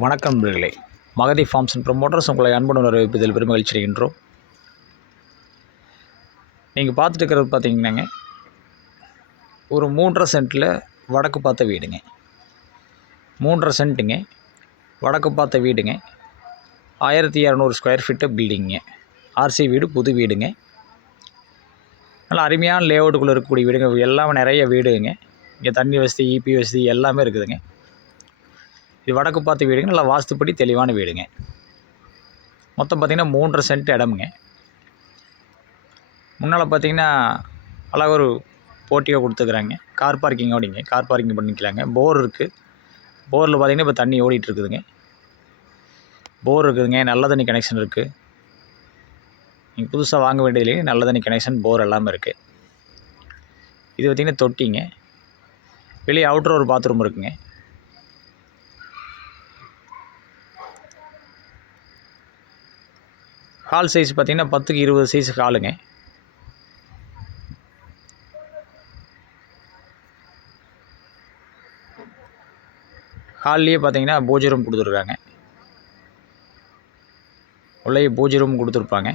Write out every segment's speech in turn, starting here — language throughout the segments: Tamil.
வணக்கம் நண்பர்களே. மகதி ஃபார்ம்ஸ் அண்ட் ப்ரமோட்டர்ஸ் உங்களை அன்புடன் வரவேற்பதில் பெருமகிழ்ச்சி அடைகின்றோம். நீங்கள் பார்த்துட்டு இருக்கிறது பார்த்தீங்கன்னாங்க, ஒரு 3.5 சென்ட்டில் வடக்கு பார்த்த வீடுங்க. 3.5 சென்ட்டுங்க, வடக்கு பார்த்த வீடுங்க. 1200 ஸ்கொயர் ஃபீட்டு பில்டிங்க. ஆர்சி வீடு, புது வீடுங்க. நல்லா அருமையான லேஅவுட்டுக்குள்ளே இருக்கக்கூடிய வீடுங்க. எல்லாமே நிறைய வீடுங்க. இங்கே தண்ணி வசதி, இபி வசதி எல்லாமே இருக்குதுங்க. இது வடக்கு பார்த்த வீடுங்க. நல்லா வாஸ்துப்படி தெளிவான வீடுங்க. மொத்தம் பார்த்திங்கன்னா 3.5 சென்ட் இடமுங்க. முன்னால் பார்த்திங்கன்னா அழகாக ஒரு போட்டியோ கொடுத்துக்கிறாங்க. கார் பார்க்கிங்கோடிங்க. கார் பார்க்கிங் பண்ணிக்கலாங்க. போர் இருக்குது. போரில் பார்த்திங்கன்னா இப்போ தண்ணி ஓடிட்டுருக்குதுங்க. போர் இருக்குதுங்க. நல்ல தண்ணி கனெக்ஷன் இருக்குது. நீங்கள் புதுசாக வாங்க வேண்டியதுலேயே நல்ல தண்ணி கனெக்ஷன், போர் எல்லாமே இருக்குது. இது பார்த்திங்கன்னா தொட்டிங்க. வெளியே அவுட்டர் ஒரு பாத்ரூம் இருக்குங்க. ஹால் சைஸ் பார்த்திங்கன்னா 10க்கு 20 சைஸ் ஹாலுங்க. ஹால்லேயே பார்த்தீங்கன்னா பூஜை ரூம் கொடுத்துருக்காங்க. உள்ளே பூஜை ரூம் கொடுத்துருப்பாங்க.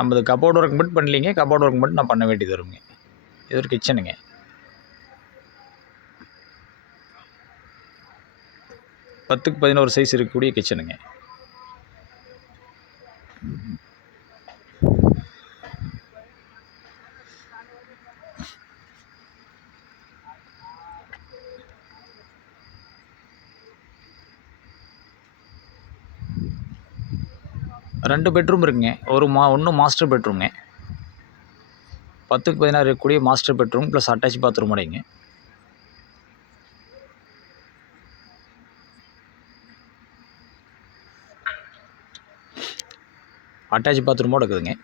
நம்ம கபோர்ட் ஒர்க் மட்டும் பண்ணலிங்க. கபோர்ட் ஒர்க் மட்டும் நான் பண்ண வேண்டியது வருங்க. இது ஒரு கிச்சனுங்க. பத்துக்கு 11 சைஸ் இருக்கக்கூடிய கிச்சனுங்க. ரெண்டு பெட்ரூம் இருக்குங்க. ஒன்று மாஸ்டர் பெட்ரூம்ங்க. 10க்கு 16 இருக்கக்கூடிய master bedroom plus attach bathroom அடைங்க. அட்டாச் பாத்ரூமோடு இருக்குதுங்க.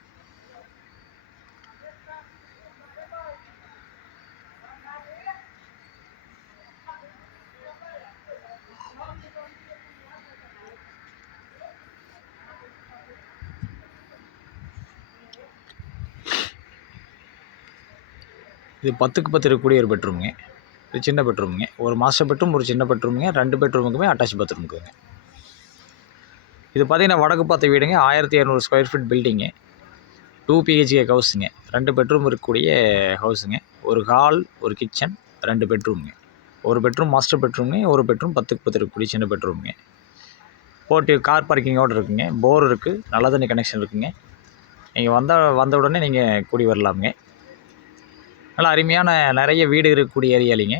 இது 10க்கு 10 இருக்கக்கூடிய ஒரு பெட்ரூமுங்க. இது சின்ன பெட்ரூமுங்க. ஒரு மாஸ்டர் பெட்ரூம், ஒரு சின்ன பெட்ரூமுங்க. 2 பெட்ரூமுக்குமே அட்டாச் பாத்ரூம் இருக்குதுங்க. இது பார்த்திங்கன்னா வடக்கு பார்த்த வீடுங்க. 1200 ஸ்கொயர் ஃபீட் பில்டிங்கு. 2 பிஹெச்கே ஹவுஸுங்க. 2 பெட்ரூம் இருக்கக்கூடிய ஹவுஸுங்க. ஒரு ஹால், ஒரு கிச்சன், 2 பெட்ரூமுங்க. ஒரு பெட்ரூம் மாஸ்டர் பெட்ரூமுங்க. ஒரு பெட்ரூம் 10க்கு 10 இருக்கக்கூடிய சின்ன பெட்ரூமுங்க. போட்டு கார் பார்க்கிங்கோடு இருக்குங்க. போர் இருக்குது. நல்ல தண்ணி கனெக்ஷன் இருக்குங்க. நீங்கள் வந்த உடனே நீங்கள் கூடி வரலாமுங்க. நல்லா அருமையான நிறைய வீடு இருக்கக்கூடிய ஏரியாலிங்க.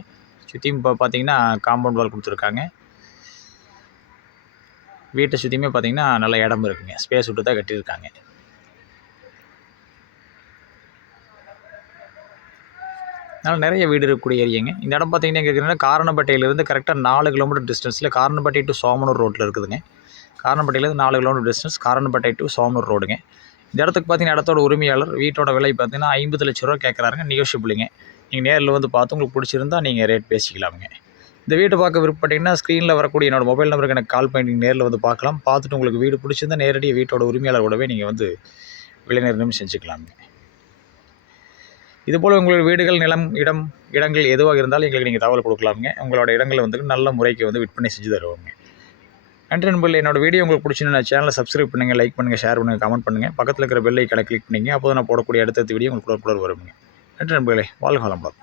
சுற்றியும் இப்போ பார்த்தீங்கன்னா காம்பவுண்ட் வால் கொடுத்துருக்காங்க. வீட்டை சுற்றியுமே பார்த்தீங்கன்னா நல்ல இடம் இருக்குங்க. ஸ்பேஸ் விட்டு தான் கட்டியிருக்காங்க. அதனால் நிறைய வீடு இருக்கக்கூடிய ஏரியாங்க. இந்த இடம் பார்த்தீங்கன்னா கேட்குறீங்கன்னா காரணப்பட்டையிலேருந்து கரெக்டாக 4 கிலோமீட்டர் டிஸ்டன்ஸில் காரணப்பட்டை டு சோமனூர் ரோட்டில் இருக்குதுங்க. காரணப்பட்டையிலேருந்து 4 கிலோமீட்டர் டிஸ்டன்ஸ் காரணப்பட்டை டு சோமனூர் ரோடுங்க. இந்த இடத்துக்கு பார்த்தீங்கன்னா இடத்தோட உரிமையாளர் வீட்டோட விலை பார்த்தீங்கன்னா 50 லட்ச ரூபா கேட்குறாருங்க. நிகோஷியபிளுங்க. நீங்கள் நேரில் வந்து பார்த்து உங்களுக்கு பிடிச்சிருந்தா நீங்கள் ரேட் பேசிக்கலாமுங்க. இந்த வீட்டை பார்க்க விருப்பப்பட்டீங்கன்னா ஸ்க்ரீனில் வரக்கூடிய என்னோடய மொபைல் நம்பருக்கு எனக்கு கால் பண்ணி நீங்கள் நேரில் வந்து பார்க்கலாம். பார்த்துட்டு உங்களுக்கு வீடு பிடிச்சிருந்தா நேரடியாக வீட்டோட உரிமையாளரோடவே நீங்கள் வந்து விலை நிர்ணயம் செஞ்சுக்கலாமுங்க. இதுபோல் உங்களோட வீடுகள், நிலம், இடங்கள் எதுவாக இருந்தாலும் எங்களுக்கு நீங்கள் தகவல் கொடுக்கலாமுங்க. உங்களோட இடங்களை வந்து நல்ல முறைக்கு வந்து விற்பனை செஞ்சு தருவோங்க. நன்றி நண்பர்களே. என்னோடய வீடியோ உங்களுக்கு பிடிச்சிருந்தா சேனலை சப்ஸ்கிரைப் பண்ணுங்கள், லைக் பண்ணுங்கள், ஷேர் பண்ணுங்கள், கமெண்ட் பண்ணுங்கள். பக்கத்தில் இருக்கிற பெல் ஐக்கானை கிளிக் பண்ணிங்க. அப்போ தான் நான் போடக்கூடிய அடுத்த வீடியோ உங்களுக்கு வருங்க. நன்றி நண்பர்களே. வாழ்க வளமுடன்.